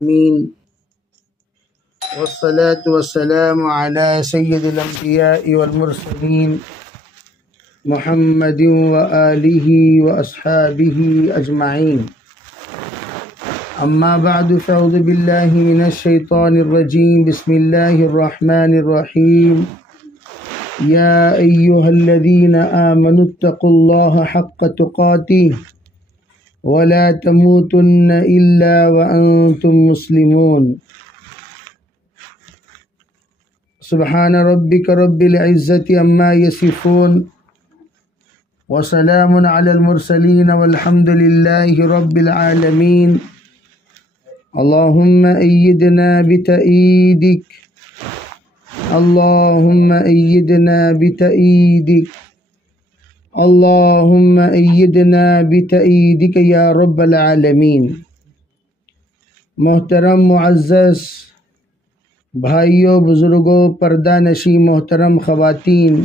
آمين. والصلاة والسلام على سيد الأنبياء والمرسلين محمد وآله وأصحابه أجمعين. أما بعد فأعوذ بالله من الشيطان الرجيم. بسم الله الرحمن الرحيم. يا أيها الذين آمنوا اتقوا الله حق تقاته ولا تموتن إلا وأنتم مسلمون. سبحان ربك رب العزة عما يصفون وسلام على المرسلين والحمد لله رب العالمين. اللهم أيدنا بتأييدك، اللهم أيدنا بتأييدك، اللهم أيدنا بتأييدك یا رب العالمین. محترم معزز بھائیوں، بزرگوں، پردہ نشی محترم خواتین،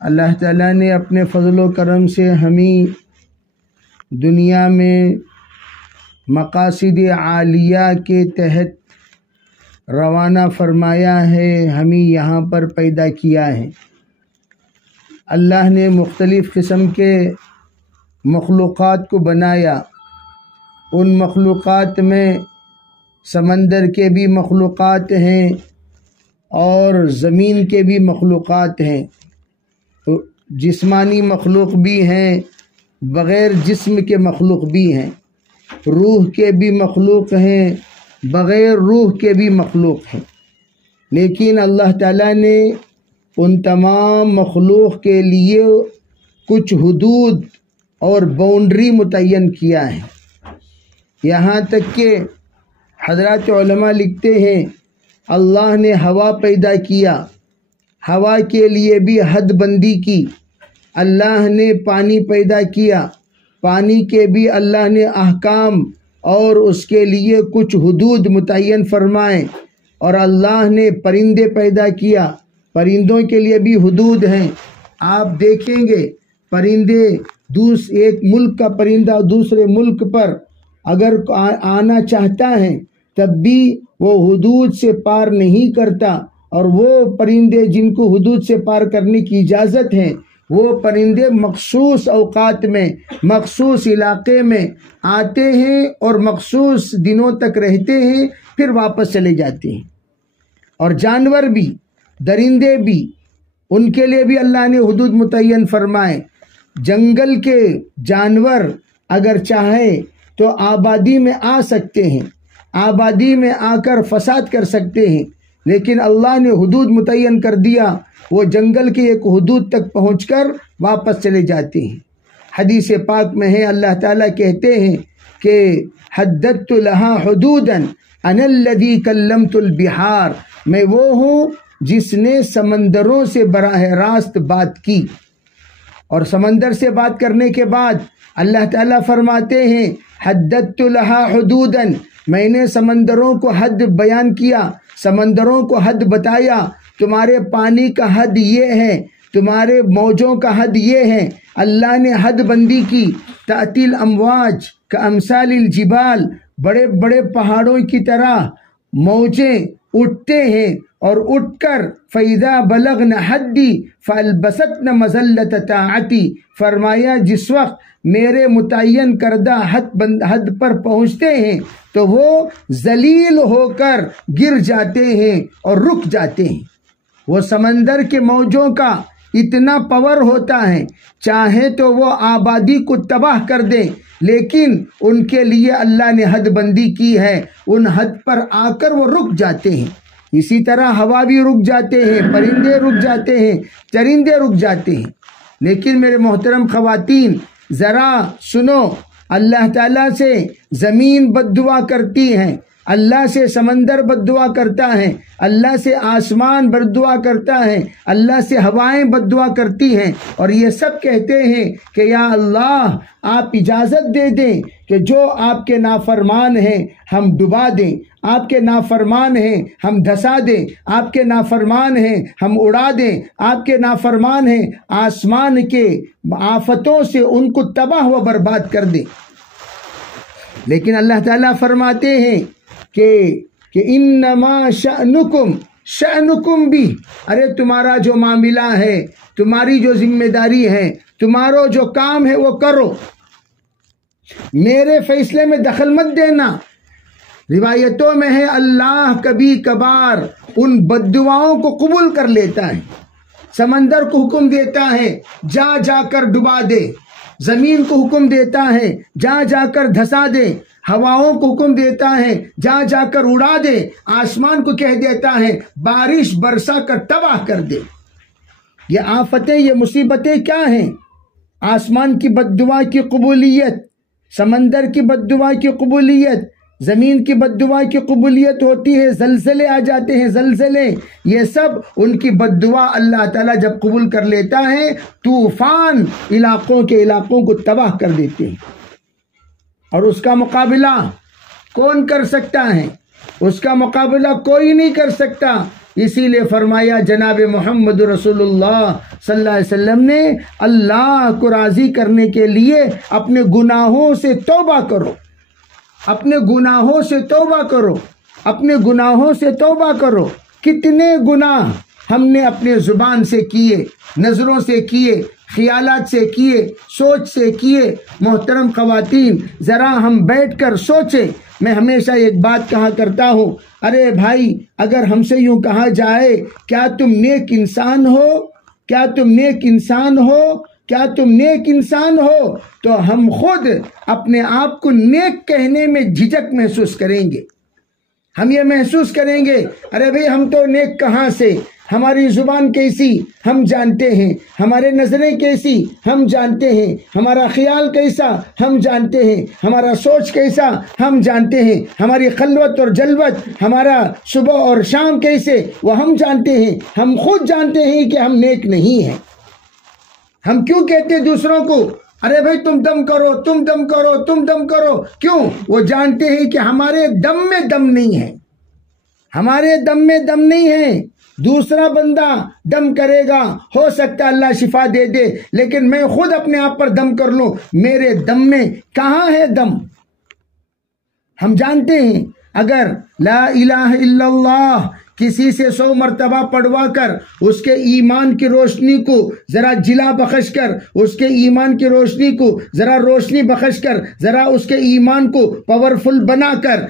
اللہ تعالیٰ نے اپنے فضل و کرم سے ہمیں دنیا میں مقاصد عالیہ کے تحت روانہ فرمایا ہے، ہمیں یہاں پر پیدا کیا ہے. اللہ نے مختلف قسم کے مخلوقات کو بنایا. ان مخلوقات میں سمندر کے بھی مخلوقات ہیں اور زمین کے بھی مخلوقات ہیں، جسمانی مخلوق بھی ہیں، بغیر جسم کے مخلوق بھی ہیں، روح کے بھی مخلوق ہیں، بغیر روح کے بھی مخلوق ہیں. لیکن اللہ تعالیٰ نے ان تمام مخلوق کے لیے کچھ حدود اور باؤنڈری متعین کیا ہے. یہاں تک کہ حضرات علماء لکھتے ہیں اللہ نے ہوا پیدا کیا، ہوا کے لیے بھی حد بندی کی. اللہ نے پانی پیدا کیا، پانی کے بھی اللہ نے احکام اور اس کے لیے کچھ حدود متعین فرمائے. اور اللہ نے پرندے پیدا کیا، پرندوں کے لیے بھی حدود ہیں. آپ دیکھیں گے پرندے ایک ملک کا پرندہ دوسرے ملک پر اگر آنا چاہتا ہے تب بھی وہ حدود سے پار نہیں کرتا، اور وہ پرندے جن کو حدود سے پار کرنے کی اجازت ہے وہ پرندے مخصوص اوقات میں مخصوص علاقے میں آتے ہیں اور مخصوص دنوں تک رہتے ہیں، پھر واپس چلے جاتے ہیں. اور جانور بھی، درندے بھی، ان کے لیے بھی اللہ نے حدود متعین فرمائے. جنگل کے جانور اگر چاہے تو آبادی میں آ سکتے ہیں، آبادی میں آ کر فساد کر سکتے ہیں، لیکن اللہ نے حدود متعین کر دیا، وہ جنگل کے ایک حدود تک پہنچ کر واپس چلے جاتے ہیں. حدیث پاک میں ہے اللہ تعالیٰ کہتے ہیں کہ حددت لہا حدودا انا الذی کلمت البحار، میں وہ ہوں جس نے سمندروں سے براہ راست بات کی. اور سمندر سے بات کرنے کے بعد اللہ تعالیٰ فرماتے ہیں حددت لہا حدودا، میں نے سمندروں کو حد بیان کیا، سمندروں کو حد بتایا. تمہارے پانی کا حد یہ ہے، تمہارے موجوں کا حد یہ ہے. اللہ نے حد بندی کی. تأتی الامواج کامثال الجبال، بڑے بڑے پہاڑوں کی طرح موجیں اٹھتے ہیں، اور اٹھ کر فَإِذَا بَلَغْنَ حَدِّي فَأَلْبَسَتْنَ مَظَلَّةَ طَاعَتِي، فرمایا جس وقت میرے متعین کردہ حد پر پہنچتے ہیں تو وہ ذلیل ہو کر گر جاتے ہیں اور رک جاتے ہیں. وہ سمندر کے موجوں کا اتنا پاور ہوتا ہے، چاہے تو وہ آبادی کو تباہ کر دیں، لیکن ان کے لیے اللہ نے حد بندی کی ہے، ان حد پر آ کر وہ رک جاتے ہیں. اسی طرح ہوا بھی رک جاتے ہیں، پرندے رک جاتے ہیں، چرندے رک جاتے ہیں. لیکن میرے محترم خواتین ذرا سنو، اللہ تعالیٰ سے زمین بد دعا کرتی ہیں، اللہ سے سمندر بد دعا کرتا ہے، اللہ سے آسمان بد دعا کرتا ہے، اللہ سے ہوائیں بد دعا کرتی ہیں، اور یہ سب کہتے ہیں کہ یا اللہ آپ اجازت دے دیں کہ جو آپ کے نافرمان ہیں ہم ڈبا دیں، آپ کے نافرمان ہیں ہم دھسا دیں، آپ کے نافرمان ہیں ہم اڑا دیں، آپ کے نافرمان ہیں آسمان کے آفتوں سے ان کو تباہ و برباد کر دیں. لیکن اللہ تعالیٰ فرماتے ہیں کہ انما شأنکم بھی، ارے تمہارا جو معاملہ ہے، تمہاری جو ذمہ داری ہے، تمہارا جو کام ہے وہ کرو، میرے فیصلے میں دخل مت دینا۔ روایتوں میں ہے اللہ کبھی کبھار ان بددعاؤں کو قبول کر لیتا ہے، سمندر کو حکم دیتا ہے جا جا کر ڈبا دے، زمین کو حکم دیتا ہے جا جا کر دھسا دے، ہواؤں کو حکم دیتا ہے جا جا کر اڑا دے، آسمان کو کہہ دیتا ہے بارش برسا کر تباہ کر دے۔ یہ آفتیں، یہ مصیبتیں کیا ہیں؟ آسمان کی بددعا کی قبولیت، سمندر کی بددعا کی قبولیت، زمین کی بددعا کی قبولیت ہوتی ہے، زلزلے آ جاتے ہیں، زلزلے، یہ سب ان کی بددعا اللہ تعالیٰ جب قبول کر لیتا ہے، طوفان علاقوں کے علاقوں کو تباہ کر دیتے ہیں، اور اس کا مقابلہ کون کر سکتا ہے؟ اس کا مقابلہ کوئی نہیں کر سکتا۔ اسی لیے فرمایا جناب محمد رسول اللہ صلی اللہ علیہ وسلم نے، اللہ کو راضی کرنے کے لیے اپنے گناہوں سے توبہ کرو، اپنے گناہوں سے توبہ کرو، اپنے گناہوں سے توبہ کرو۔ کتنے گناہ ہم نے اپنے زبان سے کیے، نظروں سے کیے، خیالات سے کیے، سوچ سے کیے۔ محترم خواتین، ذرا ہم بیٹھ کر سوچیں۔ میں ہمیشہ ایک بات کہا کرتا ہوں، ارے بھائی، اگر ہم سے یوں کہا جائے کیا تم نیک انسان ہو، کیا تم نیک انسان ہو، کیا تم نیک انسان ہو، تو ہم خود اپنے آپ کو نیک کہنے میں جھجک محسوس کریں گے۔ ہم یہ محسوس کریں گے، ارے بھئی ہم تو نیک کہاں سے، ہماری زبان کیسی ہم جانتے ہیں، ہمارے نظریں کیسی ہم جانتے ہیں، ہمارا خیال کیسا ہم جانتے ہیں، ہمارا سوچ کیسا ہم جانتے ہیں، ہماری خلوت اور جلوت، ہمارا صبح اور شام کیسے وہ ہم جانتے ہیں۔ ہم خود جانتے ہیں کہ ہم نیک نہیں ہیں۔ ہم کیوں کہتے دوسروں کو ارے بھائی تم دم کرو، تم دم کرو، تم دم کرو؟ کیوں؟ وہ جانتے ہیں کہ ہمارے دم میں دم نہیں ہے، ہمارے دم میں دم نہیں ہے۔ دوسرا بندہ دم کرے گا، ہو سکتا اللہ شفا دے دے، لیکن میں خود اپنے آپ پر دم کر لوں، میرے دم میں کہاں ہے دم؟ ہم جانتے ہیں اگر لا الہ الا اللہ کسی سے 100 مرتبہ پڑھوا کر اس کے ایمان کی روشنی کو ذرا جلا بخش کر، اس کے ایمان کی روشنی کو ذرا روشنی بخش کر، ذرا اس کے ایمان کو پاورفل بنا کر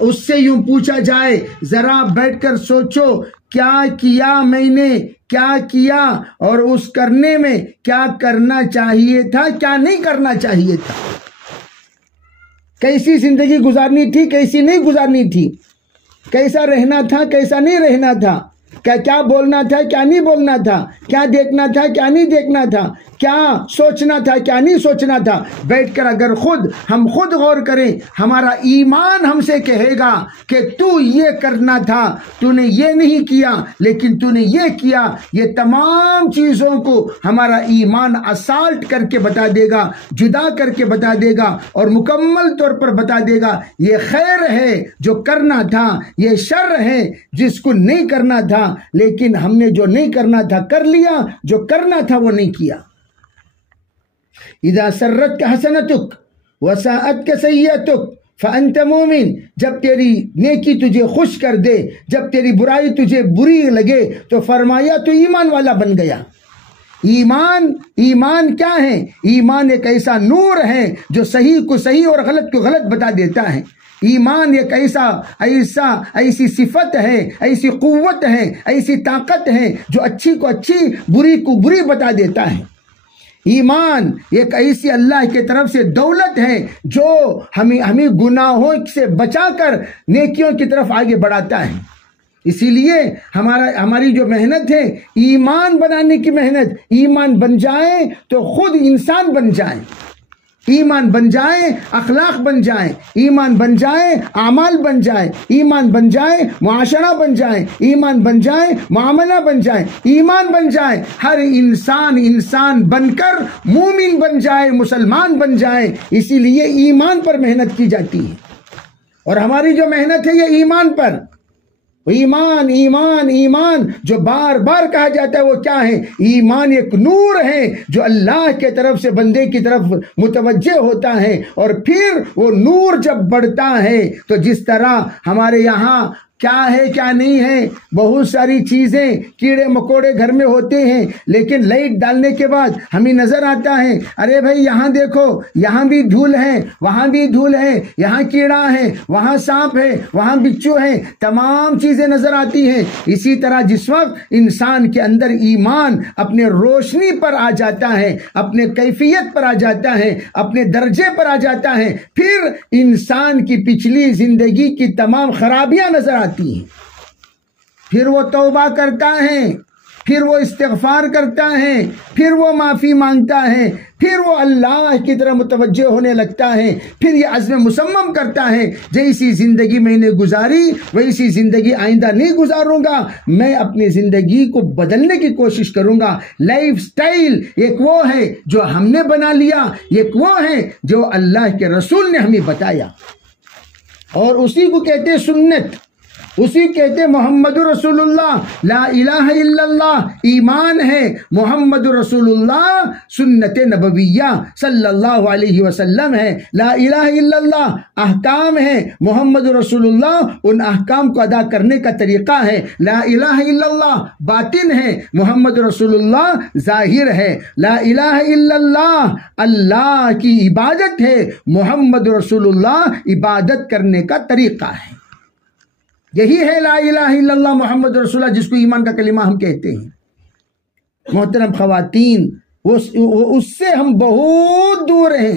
اس سے یوں پوچھا جائے، ذرا بیٹھ کر سوچو کیا کیا میں نے، کیا کیا، اور اس کرنے میں کیا کرنا چاہیے تھا، کیا نہیں کرنا چاہیے تھا، کیسی زندگی گزارنی تھی، کیسی نہیں گزارنی تھی، کیسا رہنا تھا، کیسا نہیں رہنا تھا، کیا بولنا تھا، کیا نہیں بولنا تھا، کیا دیکھنا تھا، کیا نہیں دیکھنا تھا، کیا سوچنا تھا، کیا نہیں سوچنا تھا۔ بیٹھ کر اگر ہم خود غور کریں، ہمارا ایمان ہم سے کہے گا کہ تو یہ کرنا تھا، تو نے یہ نہیں کیا، لیکن تو نے یہ کیا۔ یہ تمام چیزوں کو ہمارا ایمان اسالٹ کر کے بتا دے گا، جدا کر کے بتا دے گا، اور مکمل طور پر بتا دے گا یہ خیر ہے جو کرنا تھا، یہ شر ہے جس کو نہیں کرنا تھا، لیکن ہم نے جو نہیں کرنا تھا کر لیا، جو کرنا تھا وہ نہیں کیا۔ اذا سرتک حسنتک وساءتک سیئتک فانت مومن، جب تیری نیکی تجھے خوش کر دے، جب تیری برائی تجھے بری لگے، تو فرمایا تو ایمان والا بن گیا۔ ایمان کیا ہے؟ ایمان ایک ایسا نور ہے جو صحیح کو صحیح اور غلط کو غلط بتا دیتا ہے۔ ایمان ایک ایسی صفت ہے، ایسی قوت ہے، ایسی طاقت ہے جو اچھی کو اچھی، بری کو بری بتا دیتا ہے۔ ایمان ایک ایسی اللہ کی طرف سے دولت ہے جو ہمیں گناہوں سے بچا کر نیکیوں کی طرف آگے بڑھاتا ہے۔ اسی لیے ہماری جو محنت ہے، ایمان بنانے کی محنت، ایمان بن جائے تو خود انسان بن جائیں، ایمان بن جائے اخلاق بن جائیں، ایمان بن جائے اعمال بن جائے، ایمان بن جائے معاشرہ بن جائے، ایمان بن جائے معاملہ بن جائے، ایمان بن جائے ہر انسان بن کر مومن بن جائے، مسلمان بن جائے۔ اسی لیے ایمان پر محنت کی جاتی ہے، اور ہماری جو محنت ہے یہ ایمان پر۔ ایمان ایمان ایمان جو بار بار کہا جاتا ہے وہ کیا ہے؟ ایمان ایک نور ہے جو اللہ کے طرف سے بندے کی طرف متوجہ ہوتا ہے، اور پھر وہ نور جب بڑھتا ہے تو جس طرح ہمارے یہاں کیا ہے کیا نہیں ہے، بہت ساری چیزیں کیڑے مکوڑے گھر میں ہوتے ہیں، لیکن لائٹ ڈالنے کے بعد ہمیں نظر آتا ہے ارے بھائی یہاں دیکھو، یہاں بھی دھول ہے، وہاں بھی دھول ہے، یہاں کیڑا ہے، وہاں سانپ ہے، وہاں بچھو ہے، تمام چیزیں نظر آتی ہیں۔ اسی طرح جس وقت انسان کے اندر ایمان اپنے روشنی پر آ جاتا ہے، اپنے کیفیت پر آ جاتا ہے، اپنے درجے پر آ جاتا ہے، پھر انسان کی پچھلی زندگی کی تمام خرابیاں نظر آتی ہیں، پھر وہ توبہ کرتا ہے، پھر وہ استغفار کرتا ہے، پھر وہ معافی مانگتا ہے، پھر وہ اللہ کی طرف متوجہ ہونے لگتا ہے، پھر یہ عزم مصمم کرتا ہے جیسی زندگی میں نے گزاری ویسی زندگی آئندہ نہیں گزاروں گا، میں اپنی زندگی کو بدلنے کی کوشش کروں گا۔ لائف سٹائل ایک وہ ہے جو ہم نے بنا لیا، ایک وہ ہے جو اللہ کے رسول نے ہمیں بتایا، اور اسی کو کہتے ہیں سنت، اسی کہتے محمد رسول اللہ، لا الہ الا اللہ ایمان ہے، محمد رسول اللہ سنت نبویہ صلی اللہ علیہ وسلم ہے، لا الہ الا اللہ احکام ہے، محمد رسول اللہ ان احکام کو ادا کرنے کا طریقہ ہے، لا الہ الا اللہ باطن ہے، محمد رسول اللہ ظاہر ہے، لا الہ الا اللہ اللہ کی عبادت ہے، محمد رسول اللہ عبادت کرنے کا طریقہ ہے۔ یہی ہے لا الہ الا اللہ محمد رسول اللہ، جس کو ایمان کا کلمہ ہم کہتے ہیں۔ محترم خواتین، اس سے ہم بہت دور ہیں،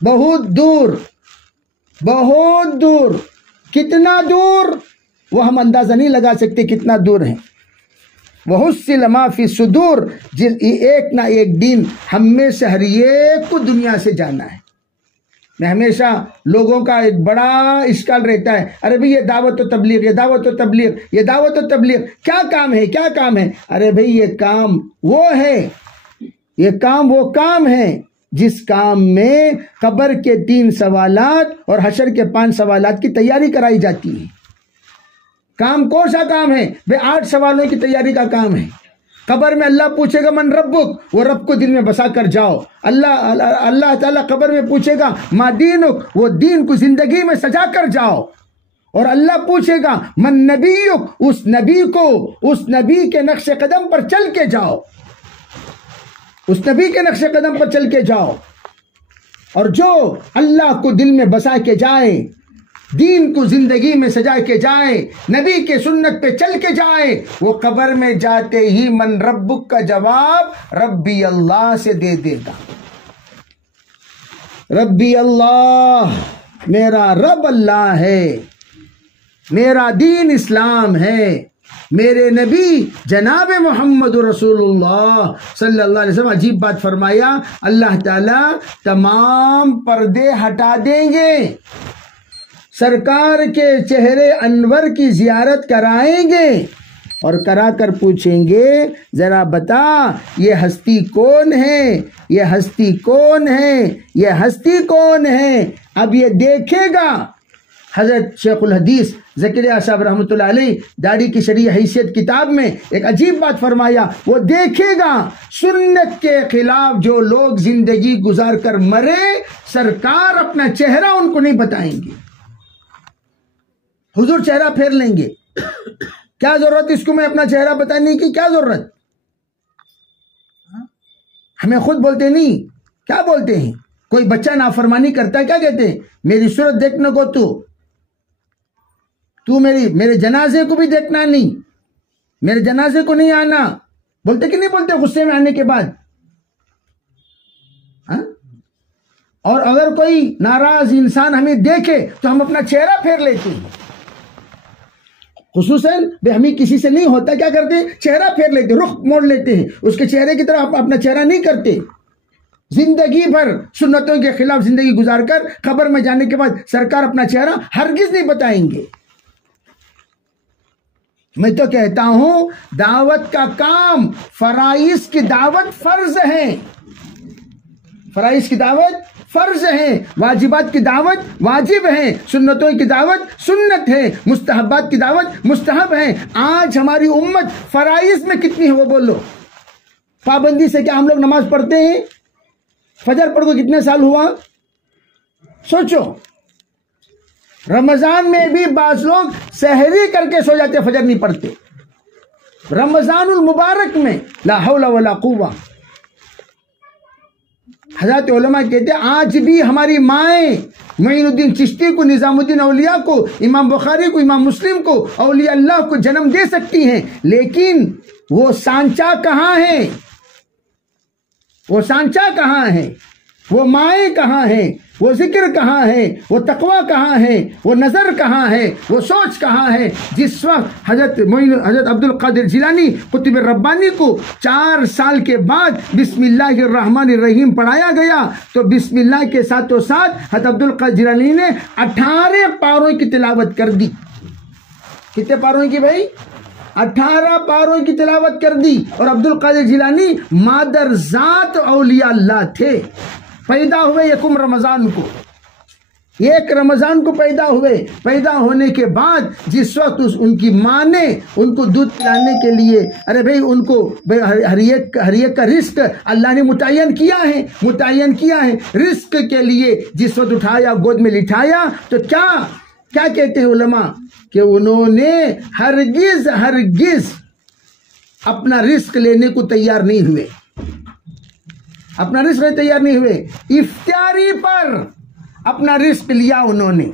بہت دور، بہت دور۔ کتنا دور وہ ہم اندازہ نہیں لگا سکتے کتنا دور ہیں۔ وَحُصِّلَ مَا فِي الصُّدُورِ، ایک نہ ایک دن ہم میں سے ہر ایک کو دنیا سے جانا ہے۔ میں ہمیشہ لوگوں کا ایک بڑا اشکال رہتا ہے، ارے بھئی یہ دعوت و تبلیغ، یہ دعوت و تبلیغ، یہ دعوت و تبلیغ، کیا کام ہے، کیا کام ہے؟ ارے بھئی یہ کام وہ ہے، یہ کام وہ کام ہے جس کام میں قبر کے 3 سوالات اور حشر کے 5 سوالات کی تیاری کرائی جاتی ہے۔ کام کون سا کام ہے؟ بھئی 8 سوالوں کی تیاری کا کام ہے۔ قبر میں اللہ پوچھے گا من ربک، وہ رب کو دل میں بسا کر جاؤ۔ اللہ تعالیٰ قبر میں پوچھے گا ما دینک، وہ دین کو زندگی میں سجا کر جاؤ۔ اور اللہ پوچھے گا من نبیک، اس نبی کو، اس نبی کے نقش قدم پر چل کے جاؤ، اس نبی کے نقش قدم پر چل کے جاؤ۔ اور جو اللہ کو دل میں بسا کے جائے، دین کو زندگی میں سجا کے جائے، نبی کے سنت پہ چل کے جائے، وہ قبر میں جاتے ہی من ربک کا جواب ربی اللہ سے دے دے گا۔ ربی اللہ، میرا رب اللہ ہے، میرا دین اسلام ہے، میرے نبی جناب محمد رسول اللہ صلی اللہ علیہ وسلم۔ عجیب بات فرمایا، اللہ تعالیٰ تمام پردے ہٹا دیں گے، سرکار کے چہرے انور کی زیارت کرائیں گے، اور کرا کر پوچھیں گے ذرا بتا یہ ہستی کون ہے، یہ ہستی کون ہے، یہ ہستی کون ہے؟ اب یہ دیکھے گا۔ حضرت شیخ الحدیث زکریا صاحب رحمۃ اللہ علیہ داڑھی کی شرعی حیثیت کتاب میں ایک عجیب بات فرمایا، وہ دیکھے گا سنت کے خلاف جو لوگ زندگی گزار کر مرے، سرکار اپنا چہرہ ان کو نہیں بتائیں گے، حضور چہرہ پھیر لیں گے۔ کیا ضرورت اس کو میں اپنا چہرہ بتانے کی، کیا ضرورت؟ ہمیں خود بولتے نہیں، کیا بولتے ہیں؟ کوئی بچہ نافرمانی کرتا ہے کیا کہتے ہیں؟ میری صورت دیکھنے کو تو میرے جنازے کو بھی دیکھنا نہیں، میرے جنازے کو نہیں آنا، بولتے کہ نہیں بولتے غصے میں آنے کے بعد؟ اور اگر کوئی ناراض انسان ہمیں دیکھے تو ہم اپنا چہرہ پھیر لیتے ہیں، خصوصاً ہمیں کسی سے نہیں ہوتا، کیا کرتے ہیں؟ چہرہ پھیر لیتے، رخ موڑ لیتے ہیں، اس کے چہرے کی طرف اپنا چہرہ نہیں کرتے۔ زندگی بھر سنتوں کے خلاف زندگی گزار کر قبر میں جانے کے بعد سرکار اپنا چہرہ ہرگز نہیں بتائیں گے۔ میں تو کہتا ہوں دعوت کا کام، فرائض کی دعوت فرض ہے، فرائض کی دعوت فرض ہے، واجبات کی دعوت واجب ہے، سنتوں کی دعوت سنت ہے، مستحبات کی دعوت مستحب ہے۔ آج ہماری امت فرائض میں کتنی ہے وہ بولو؟ پابندی سے کیا ہم لوگ نماز پڑھتے ہیں؟ فجر پڑھ کو کتنے سال ہوا؟ سوچو۔ رمضان میں بھی بعض لوگ سحری کر کے سو جاتے، فجر نہیں پڑھتے۔ رمضان المبارک میں لا حول ولا قوہ۔ حضرت علماء کہتے ہیں آج بھی ہماری مائیں معین الدین چشتی کو، نظام الدین اولیاء کو، امام بخاری کو، امام مسلم کو، اولیاء اللہ کو جنم دے سکتی ہیں، لیکن وہ سانچہ کہاں ہے؟ وہ سانچہ کہاں ہے؟ وہ مائیں کہاں ہیں؟ وہ ذکر کہاں ہے؟ وہ تقوی کہاں ہے؟ وہ نظر کہاں ہے؟ وہ سوچ کہاں ہے؟ جس وقت حضرت عبد القادر جیلانی قطب ربانی کو 4 سال کے بعد بسم اللہ الرحمن الرحیم پڑھایا گیا تو بسم اللہ کے ساتھ حضرت عبد القادر جیلانی نے 18 پاروں کی تلاوت کر دی۔ کتنے پاروں کی بھائی؟ 18 پاروں کی تلاوت کر دی۔ اور عبد القادر جیلانی مادر ذات اولیاء اللہ تھے، پیدا ہوئے 1 رمضان کو، 1 رمضان کو پیدا ہوئے۔ پیدا ہونے کے بعد جس وقت ان کی ماں نے ان کو دودھ پلانے کے لیے، ارے بھائی ان کو ہر ایک کا رزق اللہ نے متعین کیا ہے، رزق کے لیے جس وقت اٹھایا گود میں لٹھایا تو کیا کہتے ہیں علماء کہ انہوں نے ہرگز اپنا رزق لینے کو تیار نہیں ہوئے، افتیاری پر اپنا رزق لیا انہوں نے۔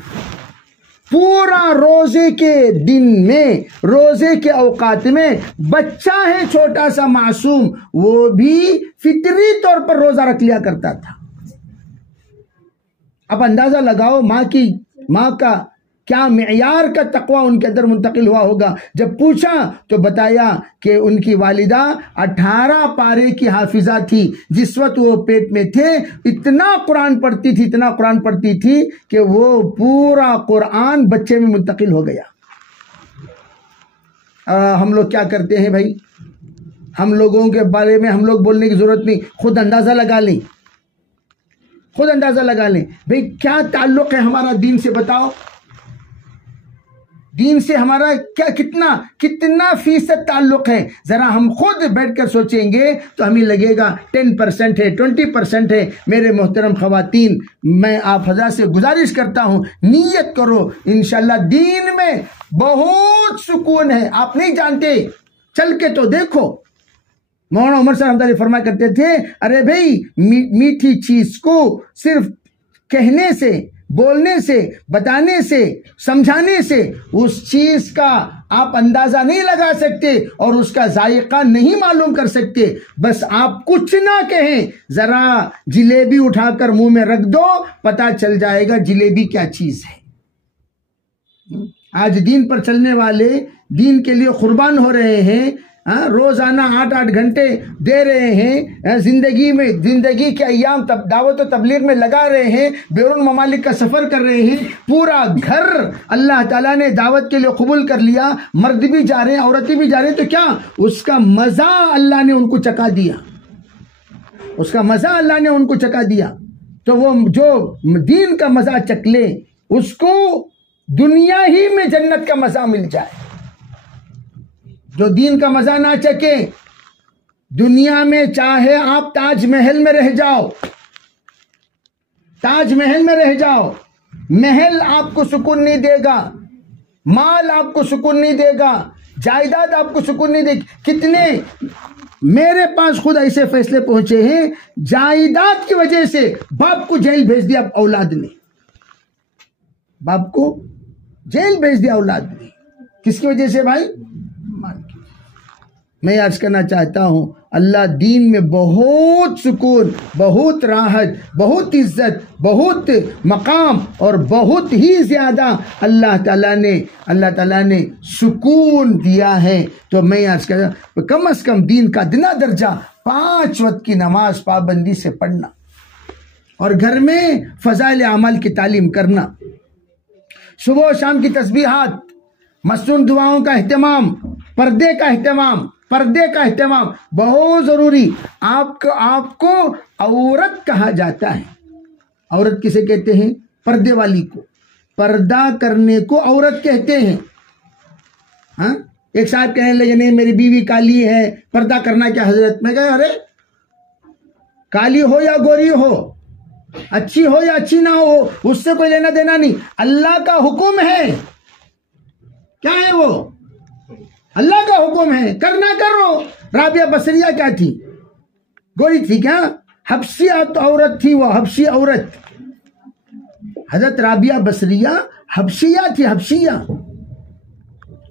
پورا روزے کے دن میں، روزے کے اوقات میں بچہ ہے چھوٹا سا معصوم، وہ بھی فطری طور پر روزہ رکھ لیا کرتا تھا۔ اب اندازہ لگاؤ ماں کا کیا معیار کا تقوی ان کے اندر منتقل ہوا ہوگا۔ جب پوچھا تو بتایا کہ ان کی والدہ 18 پارے کی حافظہ تھی، جس وقت وہ پیٹ میں تھے اتنا قرآن پڑھتی تھی کہ وہ پورا قرآن بچے میں منتقل ہو گیا۔ ہم لوگ کیا کرتے ہیں بھائی؟ ہم لوگوں کے بارے میں ہم لوگ بولنے کی ضرورت نہیں، خود اندازہ لگا لیں بھائی کیا تعلق ہے ہمارا دین سے؟ بتاؤ، دین سے ہمارا کتنا فیصد تعلق ہے؟ ذرا ہم خود بیٹھ کر سوچیں گے تو ہمیں لگے گا 10% ہے، 20% ہے۔ میرے محترم خواتین، میں آپ حضرات سے گزارش کرتا ہوں نیت کرو، انشاءاللہ دین میں بہت سکون ہے، آپ نہیں جانتے، چل کے تو دیکھو۔ مولانا عمر صاحب رحمۃ اللہ فرمایا کرتے تھے ارے بھائی میٹھی چیز کو صرف کہنے سے، بولنے سے، بتانے سے، سمجھانے سے اس چیز کا آپ اندازہ نہیں لگا سکتے اور اس کا ذائقہ نہیں معلوم کر سکتے۔ بس آپ کچھ نہ کہیں، ذرا جلیبی اٹھا کر منہ میں رکھ دو، پتہ چل جائے گا جلیبی کیا چیز ہے۔ آج دین پر چلنے والے دین کے لیے قربان ہو رہے ہیں، روزانہ 8 گھنٹے دے رہے ہیں، زندگی کے ایام دعوت و تبلیغ میں لگا رہے ہیں، بیرون ممالک کا سفر کر رہے ہیں، پورا گھر اللہ تعالیٰ نے دعوت کے لیے قبول کر لیا، مرد بھی جا رہے ہیں، عورتیں بھی جا رہے ہیں، تو کیا اس کا مزہ اللہ نے ان کو چکھا دیا؟ تو وہ جو دین کا مزہ چکھ لے اس کو دنیا ہی میں جنت کا مزہ مل جائے۔ جو دین کا مزہ نہ چکے، دنیا میں چاہے آپ تاج محل میں رہ جاؤ، محل آپ کو سکون نہیں دے گا، مال آپ کو سکون نہیں دے گا، جائیداد آپ کو سکون نہیں دے گی۔ کتنے میرے پاس خود ایسے فیصلے پہنچے ہیں، جائیداد کی وجہ سے باپ کو جیل بھیج دیا اولاد نے، کس کی وجہ سے بھائی؟ میں عرض کرنا چاہتا ہوں اللہ دین میں بہت سکون، بہت راحت، بہت عزت، بہت مقام اور بہت ہی زیادہ اللہ تعالیٰ نے سکون دیا ہے۔ تو میں عرض کر کم از کم دین کا ادنا درجہ 5 وقت کی نماز پابندی سے پڑھنا اور گھر میں فضائل اعمال کی تعلیم کرنا، صبح و شام کی تسبیحات، مسنون دعاؤں کا اہتمام، پردے کا اہتمام، پردے کا اہتمام بہت ضروری. آپ کو عورت کہا جاتا ہے. عورت کسے کہتے ہیں؟ پردے والی کو. پردہ کرنے کو عورت کہتے ہیں. ہاں، ایک صاحب کہنے لگے نہیں میری بیوی کالی ہے، پردہ کرنا کیا حضرت؟ میں کہا ارے کالی ہو یا گوری ہو، اچھی ہو یا اچھی نہ ہو، اس سے کوئی لینا دینا نہیں. اللہ کا حکم ہے. کیا ہے وہ؟ اللہ کا حکم ہے، کرنا کرو. رابعہ بصریہ کیا تھی؟ گوری تھی کیا؟ حبشی عورت تھی وہ، حبشی عورت. حضرت رابعہ بصریہ حبشیہ تھی، حبشیہ.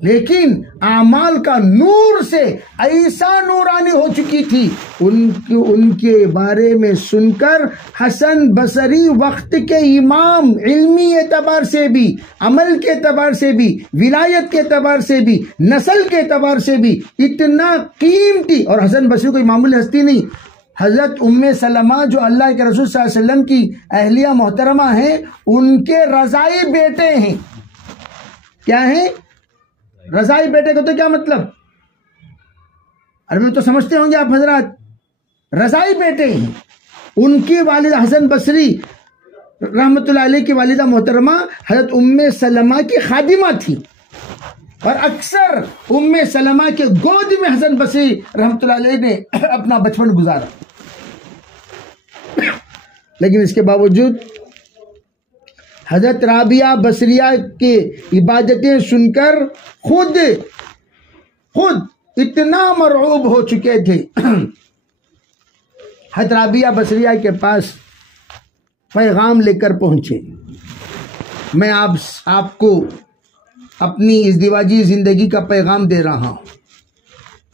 لیکن اعمال کا نور سے ایسا نورانی ہو چکی تھی. ان کے بارے میں سن کر حسن بصری وقت کے امام، علمی اعتبار سے بھی، عمل کے اعتبار سے بھی، ولایت کے اعتبار سے بھی، نسل کے اعتبار سے بھی اتنا قیمتی. اور حسن بصری کوئی معمولی ہستی نہیں. حضرت ام سلمہ جو اللہ کے رسول صلی اللہ علیہ وسلم کی اہلیہ محترمہ ہیں، ان کے رضائی بیٹے ہیں. کیا ہیں؟ رضائی بیٹے کو تو کیا مطلب؟ عربی تو سمجھتے ہوں گے آپ حضرات. رضائی بیٹے ہیں. ان کی والدہ حسن بصری رحمت اللہ علیہ کی والدہ محترمہ حضرت ام سلمہ کی خادمہ تھی، اور اکثر ام سلمہ کے گود میں حسن بصری رحمت اللہ علیہ نے اپنا بچپن گزارا. لیکن اس کے باوجود حضرت رابعہ بصریہ کے عبادتیں سن کر خود اتنا مرعوب ہو چکے تھے. حضرت رابعہ بصریہ کے پاس پیغام لے کر پہنچے. میں آپ کو اپنی ازدواجی زندگی کا پیغام دے رہا ہوں.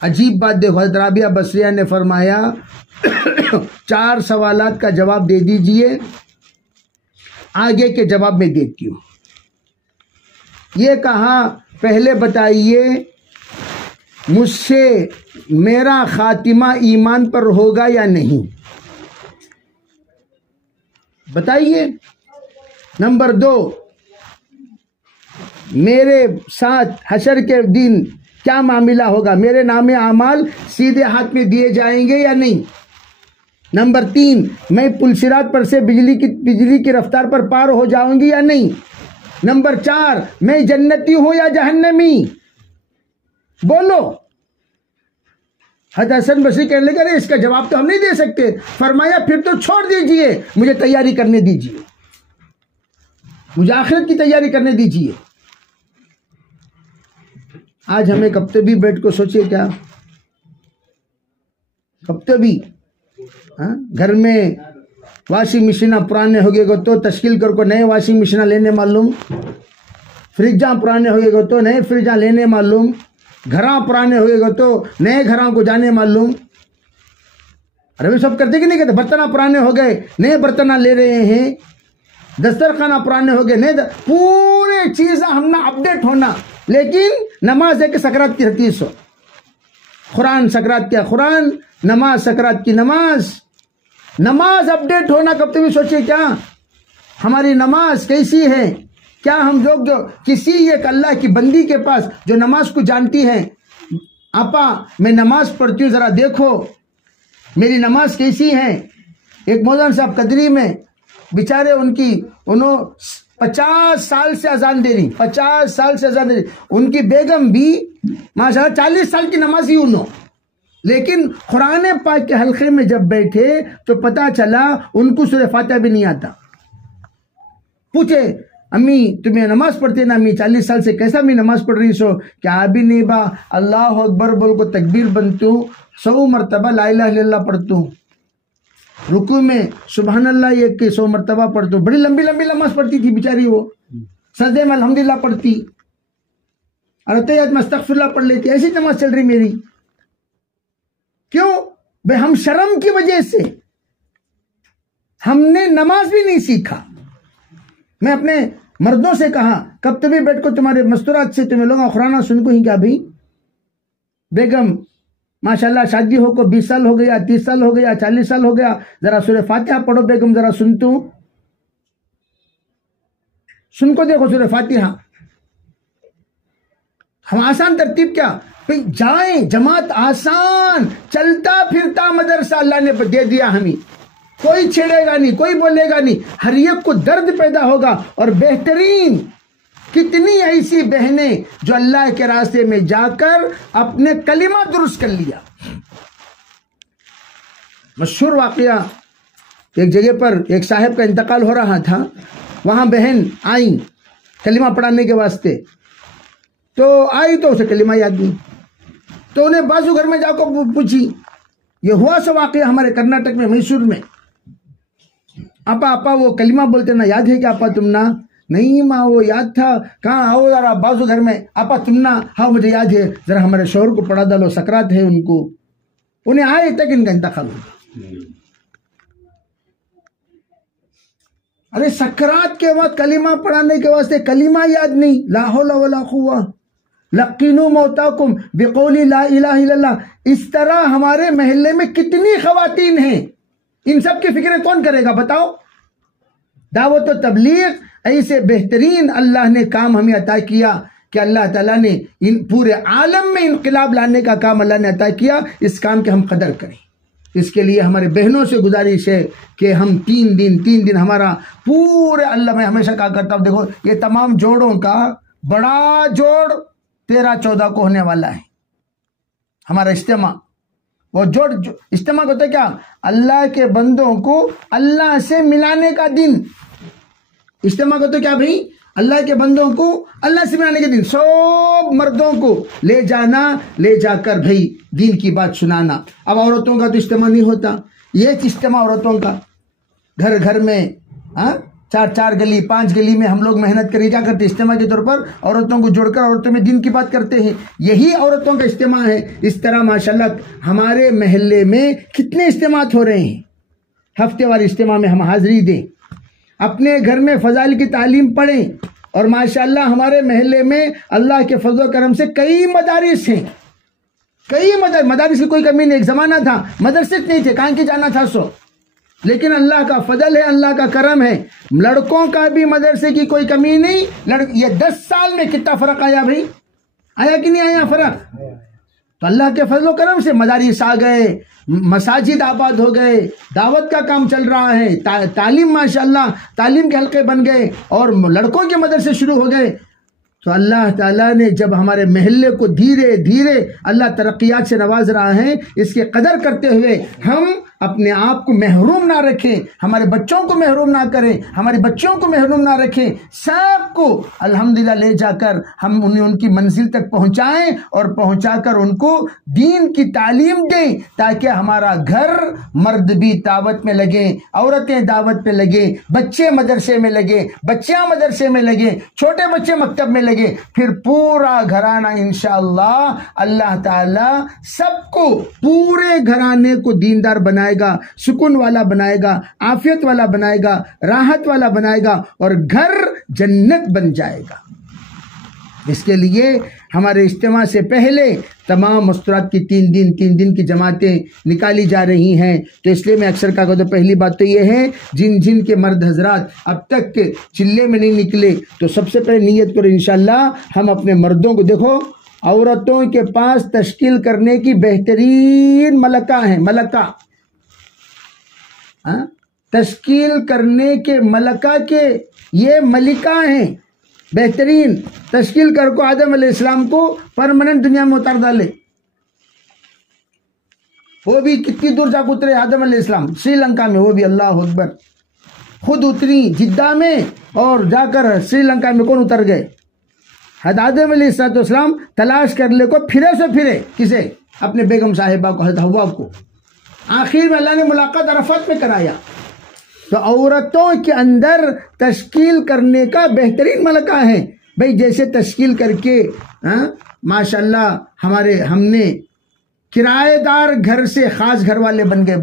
عجیب بات دیکھو، حضرت رابعہ بصریہ نے فرمایا 4 سوالات کا جواب دے دیجئے، آگے کے جواب میں دیتی ہوں. یہ کہا پہلے بتائیے مجھ سے میرا خاتمہ ایمان پر ہوگا یا نہیں؟ بتائیے. نمبر 2، میرے ساتھ حشر کے دن کیا معاملہ ہوگا؟ میرے نام اعمال سیدھے ہاتھ میں دیے جائیں گے یا نہیں؟ نمبر 3، میں پلسرات پر سے بجلی کی رفتار پر پار ہو جاؤں گی یا نہیں؟ نمبر 4، میں جنتی ہوں یا جہنمی؟ بولو. حضرت حسن بصری کہنے لگے ارے اس کا جواب تو ہم نہیں دے سکتے. فرمایا پھر تو چھوڑ دیجئے، مجھے تیاری کرنے دیجئے، مجھے آخرت کی تیاری کرنے دیجئے. آج ہمیں کب تو بھی بیٹھ کو سوچے کیا، کب تو بھی گھر میں واشنگ مشینہ پرانے ہوگے گو تو تشکیل کر کو نئے واشنگ مشینہ لینے معلوم، فریجاں پرانے ہوگے گو تو نئے فریجاں لینے معلوم، گھراں پرانے ہوگے گو تو نئے گھراں کو جانے معلوم. ارے سب کرتے کہ نہیں کہتے؟ برتنہ پرانے ہو گئے نئے برتنہ لے رہے ہیں، دسترخوانہ پرانے ہو گئے نئے پورے چیزیں ہم نہ اپڈیٹ ہونا. لیکن نماز ہے کہ سکرات کی حدیث ہو، قرآن سکرات کیا قرآن، نماز سکرات کی نماز. نماز اپڈیٹ ہونا کب تک بھی سوچے کیا ہماری نماز کیسی ہے؟ کیا ہم لوگ جو کسی ایک اللہ کی بندی کے پاس جو نماز کو جانتی ہیں، آپا میں نماز پڑھتی ہوں ذرا دیکھو میری نماز کیسی ہے. ایک مولانا صاحب قدری میں بیچارے انہوں 50 سال سے اذان دے رہی، 50 سال سے اذان دے رہی. ان کی بیگم بھی ماشاءاللہ 40 سال کی نمازی انہوں. لیکن قرآن پاک کے حلقے میں جب بیٹھے تو پتا چلا ان کو سورہ فاتحہ بھی نہیں آتا. پوچھے امی تمہیں نماز پڑھتے نا؟ امی 40 سال سے کیسا میں نماز پڑھ رہی سو؟ کیا بھی نہیں با، اللہ اکبر بول کو تکبیر بنتوں، 100 مرتبہ لا الہ الا اللہ پڑھتوں، رکوع میں سبحان اللہ یہ کہ 100 مرتبہ پڑھتوں. بڑی لمبی لمبی نماز پڑھتی تھی بیچاری وہ. سجدے میں الحمدللہ پڑھتی اور تحیات میں استغفر اللہ پڑھ لیتی. ایسی نماز چل رہی میری. کیوں بھائی؟ ہم شرم کی وجہ سے ہم نے نماز بھی نہیں سیکھا. میں اپنے مردوں سے کہا کب تبھی بیٹھ کو تمہارے مستورات سے تمہیں لوگوں قرآن سن کو ہی کیا بھائی؟ بیگم ماشاءاللہ شادی ہو کو 20 سال ہو گیا، 30 سال ہو گیا، 40 سال ہو گیا، ذرا سورہ فاتحہ پڑھو بیگم، ذرا سنتوں، سن کو دیکھو سورہ فاتحہ. ہم آسان ترتیب کیا جائیں جماعت آسان، چلتا پھرتا مدرسہ اللہ نے دے دیا ہمیں، کوئی چھیڑے گا نہیں، کوئی بولے گا نہیں، ہر ایک کو درد پیدا ہوگا۔ اور بہترین کتنی ایسی بہنیں جو اللہ کے راستے میں جا کر اپنے کلمہ درست کر لیا۔ مشہور واقعہ، ایک جگہ پر ایک صاحب کا انتقال ہو رہا تھا، وہاں بہن آئیں کلمہ پڑھانے کے واسطے، تو آئی تو اسے کلمہ یاد نہیں، تو انہیں بازو گھر میں جا کر پوچھی۔ یہ ہوا سا واقعہ ہمارے کرناٹک میں، میسور میں۔ اپا وہ کلمہ بولتے نا، یاد ہے کہ اپا تم نا؟ نہیں ماں وہ یاد تھا، کہاں آؤ ذرا بازو گھر میں، اپا تم نا؟ ہاں مجھے یاد ہے، ذرا ہمارے شوہر کو پڑھا ڈالو، سکرات ہے ان کو۔ انہیں آئے تک ان کا انتقال ہوا۔ ارے سکرات کے وقت کلمہ پڑھانے کے واسطے کلمہ یاد نہیں، لا حول ولا قوہ، لقینوا موتاکم بقول لا الہ الا اللہ۔ اس طرح ہمارے محلے میں کتنی خواتین ہیں، ان سب کی فکریں کون کرے گا بتاؤ؟ دعوت و تبلیغ ایسے بہترین اللہ نے کام ہمیں عطا کیا کہ اللہ تعالیٰ نے ان پورے عالم میں انقلاب لانے کا کام اللہ نے عطا کیا، اس کام کے ہم قدر کریں۔ اس کے لیے ہمارے بہنوں سے گزارش ہے کہ ہم تین دن ہمارا پورے اللہ، میں ہمیشہ کہا کرتا ہوں، دیکھو یہ تمام جوڑوں کا بڑا جوڑ 13-14 کو ہونے والا ہے ہمارا اجتماع۔ وہ جوڑ اجتماع ہوتا ہے کیا؟ اللہ کے بندوں کو اللہ سے ملانے کا دن۔ اجتماع ہوتا ہے کیا بھائی؟ اللہ کے بندوں کو اللہ سے ملانے کے دن، سب مردوں کو لے جانا، لے جا کر بھائی دین کی بات سنانا۔ اب عورتوں کا تو اجتماع نہیں ہوتا، یہ اجتماع عورتوں کا گھر گھر میں، 4 گلی 5 گلی میں ہم لوگ محنت کری جا کرتے اجتماع کے طور پر عورتوں کو جوڑ کر عورتوں میں دین کی بات کرتے ہیں، یہی عورتوں کا اجتماع ہے۔ اس طرح ماشاءاللہ ہمارے محلے میں کتنے اجتماعات ہو رہے ہیں، ہفتے والے اجتماع میں ہم حاضری دیں، اپنے گھر میں فضائل کی تعلیم پڑھیں، اور ماشاءاللہ ہمارے محلے میں اللہ کے فضل و کرم سے کئی مدارس ہیں، کئی مدارس کی کوئی کمی نہیں۔ ایک زمانہ تھا مدرسے نہیں تھے، کہاں کی جانا تھا سو، لیکن اللہ کا فضل ہے، اللہ کا کرم ہے، لڑکوں کا بھی مدرسے کی کوئی کمی نہیں۔ یہ 10 سال میں کتنا فرق آیا بھائی؟ آیا کہ نہیں آیا فرق؟ تو اللہ کے فضل و کرم سے مدارس آ گئے، مساجد آباد ہو گئے، دعوت کا کام چل رہا ہے، تعلیم ماشاءاللہ تعلیم کے حلقے بن گئے، اور لڑکوں کے مدرسے شروع ہو گئے۔ تو اللہ تعالیٰ نے جب ہمارے محلے کو دھیرے دھیرے اللہ ترقیات سے نواز رہا ہے، اس کے قدر کرتے ہوئے ہم اپنے آپ کو محروم نہ رکھیں، ہمارے بچوں کو محروم نہ کریں، ہماری بچوں کو محروم نہ رکھیں، سب کو الحمدللہ لے جا کر ہم انہیں ان کی منزل تک پہنچائیں، اور پہنچا کر ان کو دین کی تعلیم دیں، تاکہ ہمارا گھر مرد بھی دعوت میں لگیں، عورتیں دعوت پہ لگیں، بچے مدرسے میں لگیں، بچیاں مدرسے میں لگیں، چھوٹے بچے مکتب میں لگیں، پھر پورا گھرانہ انشاءاللہ اللہ تعالی سب کو، پورے گھرانے کو دیندار بنائے گا، سکون والا بنائے گا، عافیت والا بنائے گا، راحت والا بنائے گا، اور گھر جنت بن جائے گا۔ اس کے لیے ہمارے اجتماع سے پہلے تمام مستورات کی 3 دن کی جماعتیں نکالی جا رہی ہیں۔ تو اس لیے میں اکثر کہا کرتا ہوں، پہلی بات تو یہ ہے، جن کے مرد حضرات اب تک کے چلے میں نہیں نکلے، تو سب سے پہلے نیت کرو انشاءاللہ ہم اپنے مردوں کو، دیکھو عورتوں کے پاس تشکیل کرنے کی بہترین ملکہ ہیں، ملکہ تشکیل کرنے کے ملکہ کے یہ ملکہ ہیں، بہترین تشکیل کر کو آدم علیہ السلام کو پرماننٹ دنیا میں اتار ڈالے۔ وہ بھی کتنی دور جا کے اترے آدم علیہ السلام؟ سری لنکا میں، وہ بھی اللہ اکبر، خود اتری جدہ میں، اور جا کر سری لنکا میں کون اتر گئے؟ حضرت آدم علیہ السلام تلاش کر لے کو پھرے سے پھرے، کسے؟ اپنے بیگم صاحبہ کو، حضرت حوا کو۔ آخر میں اللہ نے ملاقات عرفات میں کرایا۔ تو عورتوں کے اندر تشکیل کرنے کا بہترین ملکہ ہے بھائی، جیسے تشکیل کر کے ماشاءاللہ ہم نے کرایہ دار گھر سے خاص گھر والے بن گئے،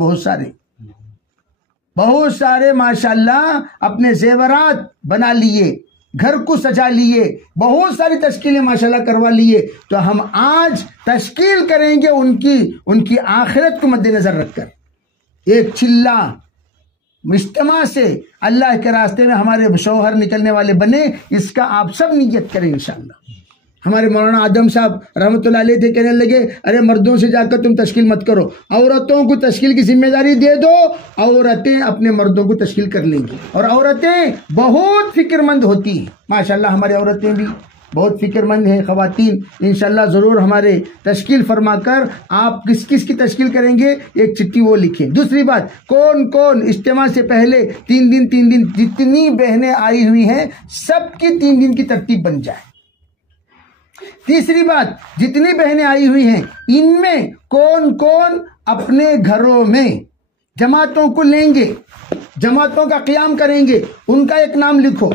بہت سارے ماشاءاللہ اپنے زیورات بنا لیے، گھر کو سجا لیے، بہت ساری تشکیلیں ماشاءاللہ کروا لیے۔ تو ہم آج تشکیل کریں گے ان کی آخرت کو مد نظر رکھ کر، ایک چلہ اجتماع سے اللہ کے راستے میں ہمارے شوہر نکلنے والے بنے، اس کا آپ سب نیت کریں انشاءاللہ۔ ہمارے مولانا آدم صاحب رحمۃ اللہ علیہ تھے، کہنے لگے ارے مردوں سے جا کر تم تشکیل مت کرو، عورتوں کو تشکیل کی ذمہ داری دے دو، عورتیں اپنے مردوں کو تشکیل کر لیں گی۔ اور عورتیں بہت فکر مند ہوتی ہیں، ماشاءاللہ ہماری عورتیں بھی بہت فکر مند ہیں۔ خواتین انشاءاللہ ضرور ہمارے تشکیل فرما کر آپ کس کس کی تشکیل کریں گے ایک چٹھی وہ لکھیں۔ دوسری بات، کون کون اجتماع سے پہلے 3 دن جتنی بہنیں آئی ہوئی ہیں سب کی 3 دن کی ترتیب بن جائے۔ تیسری بات، جتنی بہنیں آئی ہوئی ہیں ان میں کون کون اپنے گھروں میں جماعتوں کو لیں گے، جماعتوں کا قیام کریں گے، ان کا ایک نام لکھو۔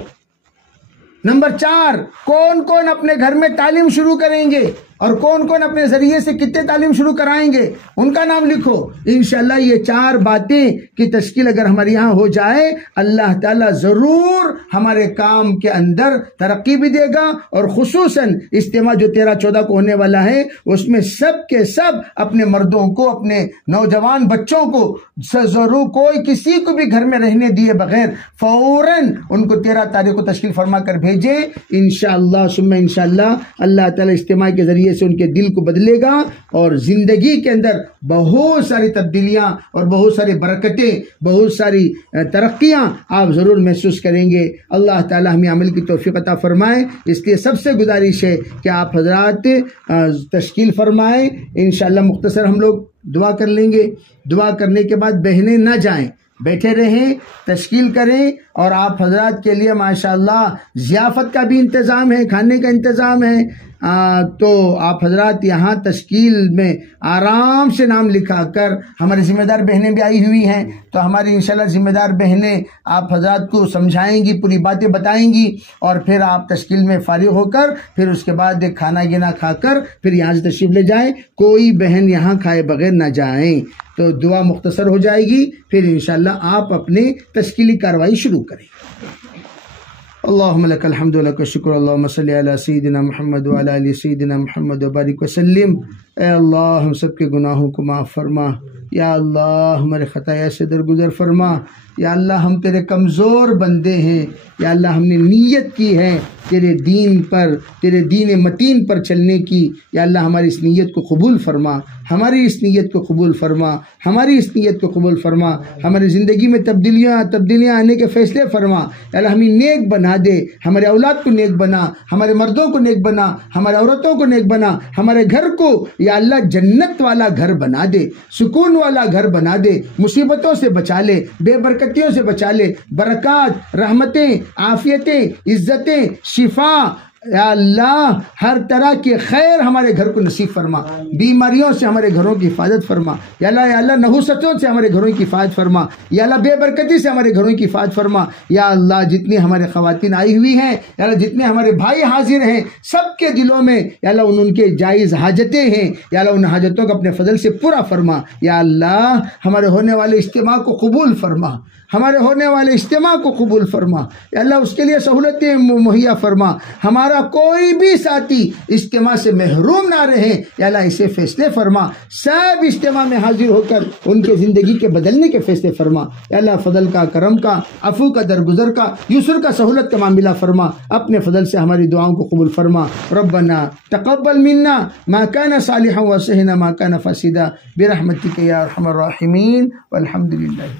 نمبر 4، کون کون اپنے گھر میں تعلیم شروع کریں گے اور کون کون اپنے ذریعے سے کتنے تعلیم شروع کرائیں گے ان کا نام لکھو۔ انشاءاللہ یہ 4 باتیں کی تشکیل اگر ہمارے یہاں ہو جائے اللہ تعالیٰ ضرور ہمارے کام کے اندر ترقی بھی دے گا، اور خصوصاً اجتماع جو 13-14 کو ہونے والا ہے اس میں سب کے سب اپنے مردوں کو، اپنے نوجوان بچوں کو ضرور کوئی کسی کو بھی گھر میں رہنے دیے بغیر فوراً ان کو 13 تاریخ کو تشکیل فرما کر بھیجیں۔ انشاءاللہ ثم انشاءاللہ اللہ تعالیٰ اجتماع کے ذریعے سے ان کے دل کو بدلے گا اور زندگی کے اندر بہت ساری تبدیلیاں اور بہت ساری برکتیں، بہت ساری ترقیاں آپ ضرور محسوس کریں گے۔ اللہ تعالیٰ ہمیں عمل کی توفیق عطا فرمائے۔ اس لیے سب سے گزارش ہے کہ آپ حضرات تشکیل فرمائیں۔ انشاءاللہ مختصر ہم لوگ دعا کر لیں گے، دعا کرنے کے بعد بہنیں نہ جائیں، بیٹھے رہیں، تشکیل کریں، اور آپ حضرات کے لیے ماشاءاللہ ضیافت کا بھی انتظام ہے، کھانے کا انتظام ہے۔ تو آپ حضرات یہاں تشکیل میں آرام سے نام لکھا کر، ہماری ذمہ دار بہنیں بھی آئی ہوئی ہیں تو ہماری انشاءاللہ ذمہ دار بہنیں آپ حضرات کو سمجھائیں گی، پوری باتیں بتائیں گی، اور پھر آپ تشکیل میں فارغ ہو کر پھر اس کے بعد کھانا گینا کھا کر پھر یہاں سے تشریف لے جائیں۔ کوئی بہن یہاں کھائے بغیر نہ جائیں، تو دعا مختصر ہو جائے گی، پھر انشاءاللہ آپ اپنے تشکیلی کارروائی شروع کریں۔ اللہم لک الحمد و لک الشکر، اللہم صلی علی سیدنا محمد و علی آل سیدنا محمد و بارک وسلم۔ اے اللہ ہم سب کے گناہوں کو معاف فرما، یا اللہ ہمارے خطایا سے درگزر فرما، یا اللہ ہم تیرے کمزور بندے ہیں، یا اللہ ہم نے نیت کی ہے تیرے دین پر، تیرے دین متین پر چلنے کی، یا اللہ ہماری اس نیت کو قبول فرما، ہماری اس نیت کو قبول فرما، ہماری اس نیت کو قبول فرما، ہماری زندگی میں تبدیلیاں آنے کے فیصلے فرما، یا اللہ ہمیں نیک بنا دے، ہمارے اولاد کو نیک بنا، ہمارے مردوں کو نیک بنا، ہمارے عورتوں کو نیک بنا، ہمارے گھر کو یا اللہ جنت والا گھر بنا دے، سکون والا گھر بنا دے، مصیبتوں سے بچا لے، بے برکتیوں سے بچا لے، برکات، رحمتیں، عافیتیں، عزتیں، شفا، یا اللہ ہر طرح کے خیر ہمارے گھر کو نصیب فرما، بیماریوں سے ہمارے گھروں کی حفاظت فرما، یا اللہ نحوستوں سے ہمارے گھروں کی حفاظت فرما، یا اللہ بے برکتی سے ہمارے گھروں کی حفاظت فرما، یا اللہ جتنی ہمارے خواتین آئی ہوئی ہیں، یا اللہ جتنے ہمارے بھائی حاضر ہیں سب کے دلوں میں یا اللہ ان کے جائز حاجتیں ہیں، یا اللہ ان حاجتوں کو اپنے فضل سے پورا فرما، یا اللہ ہمارے ہونے والے اجتماع کو قبول فرما، ہمارے ہونے والے اجتماع کو قبول فرما، یا اللہ اس کے لیے سہولتیں مہیا فرما، ہمارا کوئی بھی ساتھی اجتماع سے محروم نہ رہے، یا اللہ اسے فیصلے فرما، سب اجتماع میں حاضر ہو کر ان کے زندگی کے بدلنے کے فیصلے فرما، یا اللہ فضل کا، کرم کا، عفو کا، درگزر کا، یسر کا، سہولت کا معاملہ فرما، اپنے فضل سے ہماری دعاؤں کو قبول فرما۔ ربنا تقبل منا ما كان صالحا وصحنا ما كان فاسدا برحمتك یا ارحم الراحمین، والحمد للہ۔